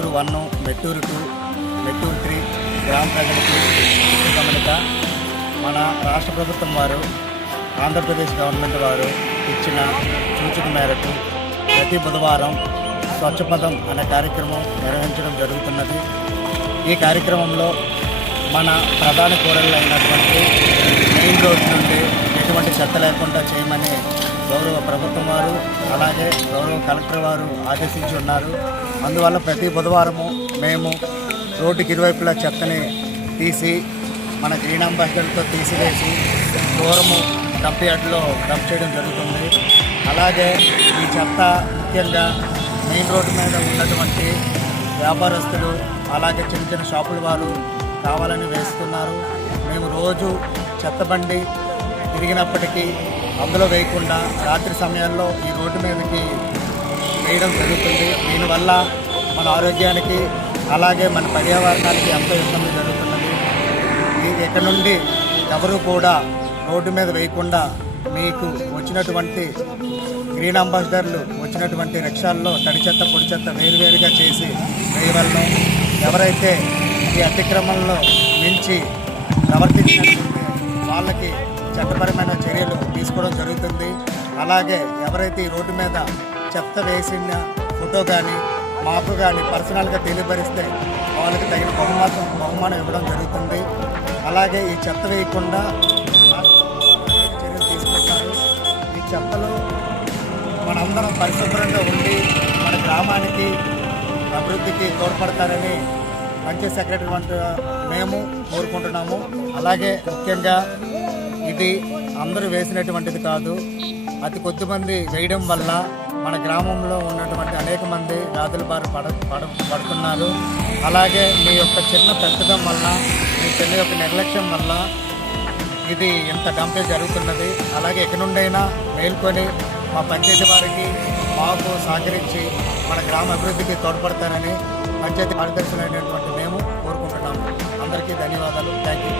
మెట్టూరు 1, మెట్టూరు 2, మెట్టూరు 3 గ్రామ ప్రజలకి గమనిక. మన రాష్ట్ర ప్రభుత్వం వారు, ఆంధ్రప్రదేశ్ గవర్నమెంట్ వారు ఇచ్చిన సూచన మేరకు ప్రతి బుధవారం స్వచ్ఛపథం అనే కార్యక్రమం నిర్వహించడం జరుగుతున్నది. ఈ కార్యక్రమంలో మన ప్రధాన కూరలు అయినటువంటి మెయిన్ రోడ్ నుండి ఎటువంటి చెత్త లేకుండా చేయమని గౌరవ ప్రభుత్వం వారు అలాగే గౌరవ కలెక్టర్ వారు ఆదేశించి ఉన్నారు. అందువల్ల ప్రతి బుధవారము మేము రోడ్డుకి ఇరువైపులా చెత్తని తీసి మన గ్రీన్ అంబాసిడర్తో తీసివేసి దూరము డంప్ యార్డ్లో డంప్ చేయడం జరుగుతుంది. అలాగే ఈ చెత్త ముఖ్యంగా మెయిన్ రోడ్డు మీద ఉన్నటువంటి వ్యాపారస్తులు అలాగే చిన్న చిన్న షాపుల వారు కావాలని వేస్తున్నారు. మేము రోజు చెత్త బండి తిరిగినప్పటికీ అందులో వేయకుండా రాత్రి సమయాల్లో ఈ రోడ్డు మీదకి వేయడం జరుగుతుంది. దీనివల్ల మన ఆరోగ్యానికి అలాగే మన పర్యావరణానికి ఎంతో ఇబ్బంది జరుగుతున్నది. ఇక్కడ నుండి ఎవరు కూడా రోడ్డు మీద వేయకుండా మీకు వచ్చినటువంటి గ్రీన్ అంబాసిడర్లు వచ్చినటువంటి రిక్షాల్లో తడి చెత్త పొడి చెత్త వేరువేరుగా చేసి వేయవలను. ఎవరైతే ఈ అతిక్రమంలో మించి ప్రవర్తించినట్లయితే వాళ్ళకి చట్టపరమైన చర్యలు తీసుకోవడం జరుగుతుంది. అలాగే ఎవరైతే ఈ రోడ్డు మీద చెత్త వేసిన ఫోటో కానీ మాకు కానీ పర్సనల్గా తెలియపరిస్తే వాళ్ళకి తగిన బహుమానం ఇవ్వడం జరుగుతుంది. అలాగే ఈ చెత్త వేయకుండా చర్యలు తీసుకుంటారు. ఈ చెత్తలో మనందరం పరిశుభ్రంగా ఉండి మన గ్రామానికి అభివృద్ధికి తోడ్పడతారని పంచాయత్ సెక్రటరీ వంటి మేము కోరుకుంటున్నాము. అలాగే ముఖ్యంగా ఇది అందరూ వేసినటువంటిది కాదు, అతి కొద్దిమంది వేయడం వల్ల మన గ్రామంలో ఉన్నటువంటి అనేక మంది వ్యాధుల బారి పడుతున్నారు. అలాగే మీ యొక్క చిన్న పెద్దదం వల్ల మీ చిన్న యొక్క నిర్లక్ష్యం వల్ల ఇది ఇంత డంపేజ్ జరుగుతున్నది. అలాగే ఎక్కడి నుండైనా మేల్కొని మా పంచాయతీ వారికి మాకు సహకరించి మన గ్రామ అభివృద్ధికి తోడ్పడతారని పంచాయతీ కార్యదర్శులైనటువంటి మేము కోరుకుంటున్నాము. అందరికీ ధన్యవాదాలు. Thank you.